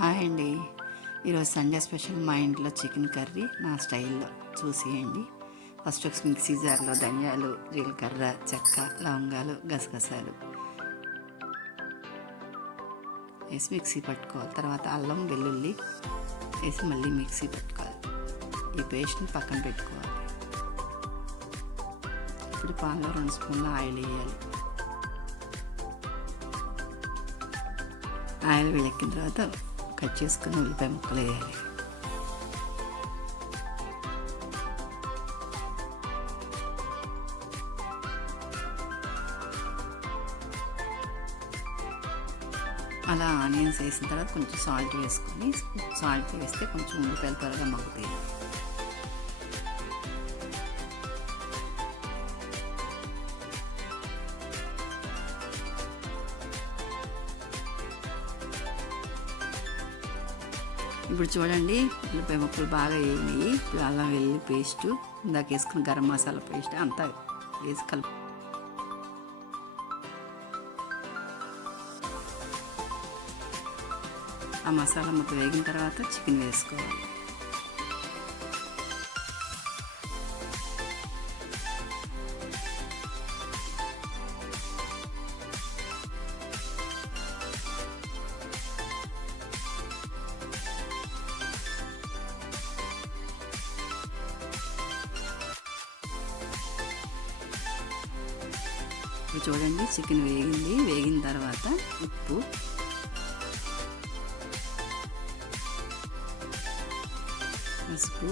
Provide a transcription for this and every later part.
Hi అండి. ఈరోజు Sunday special మా ఇంట్లో చికెన్ కర్రీ నా స్టైల్లో చూసేయండి. ఫస్ట్ ఒక మిక్సీ జార్లో ధనియాలు, జీలకర్ర, చెక్క, లవంగాలు, గసగసాలు వేసి మిక్సీ పట్టుకోవాలి. తర్వాత అల్లం, వెల్లుల్లి వేసి మళ్ళీ మిక్సీ పట్టుకోవాలి. ఈ పేస్ట్ని పక్కన పెట్టుకోవాలి. ఇప్పుడు పాన్లో 2 స్పూన్ల ఆయిల్ వేయాలి. ఆయిల్ వేడెక్కిన తర్వాత కట్ చేసుకుని ఉల్లిపాయ ముక్కలు వేయాలి. అలా ఆనియన్స్ వేసిన తర్వాత కొంచెం సాల్ట్ వేసుకొని, సాల్ట్ వేస్తే కొంచెం ఉల్లిపాయలు త్వరగా మగ్గుతాయి. ఇప్పుడు చూడండి, ఉల్లిపాయ ముక్కలు బాగా వేగినాయి. ఇప్పుడు అల్లం వెల్లుల్లి పేస్టు, ఇందాక వేసుకున్న గరం మసాలా పేస్ట్ అంతా వేసి కలుపు. ఆ మసాలా మొత్తం వేగిన తర్వాత చికెన్ వేసుకోవాలి. ఇప్పుడు చూడండి, చికెన్ వేగింది. వేగిన తర్వాత ఉప్పు, పసుపు,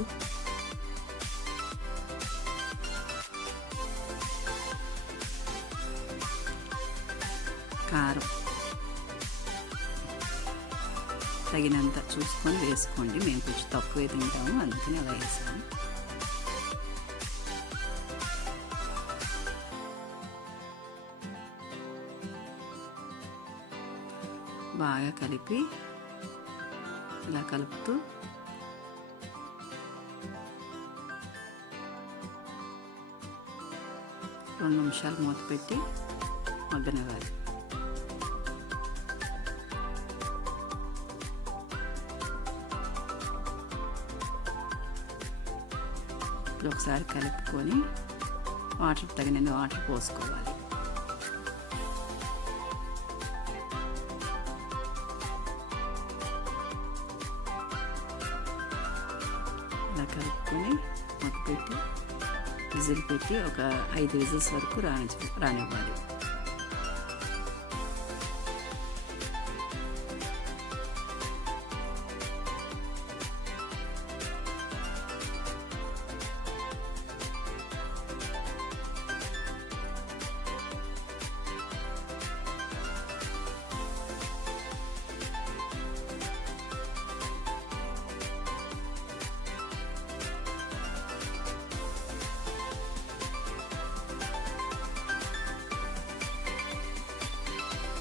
కారం తగినంత చూసుకొని వేసుకోండి. మేము కొంచెం తక్కువే తింటాము, అందుకని అలా వేసాము. బాగా కలిపి ఇలా కలుపుతూ రెండు నిమిషాలు మూత పెట్టి మగ్గనివ్వాలి. ఇప్పుడు ఒకసారి కలుపుకొని తగినన్ని వాటర్ పోసుకోవాలి. ఇలా కలుపుకొని మూత పెట్టి విజిల్ పెట్టి ఒక 5 విజిల్స్ వరకు రానివ్వాలి.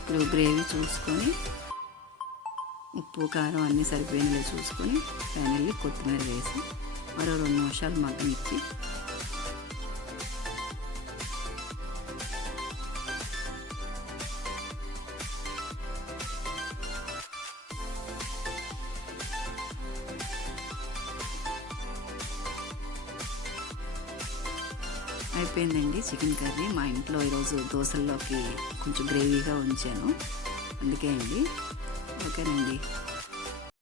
ఇప్పుడు గ్రేవీ చూసుకొని ఉప్పు, కారం అన్నీ సరిపోయినవి చూసుకొని ఫైనల్లీ కొత్తిమీర వేసి మరో 2 నిమిషాలు మగ్గనిచ్చి అయిపోయిందండి చికెన్ కర్రీ. మా ఇంట్లో ఈరోజు దోశల్లోకి కొంచెం గ్రేవీగా ఉంచాను, అందుకే అండి. ఓకేనండి.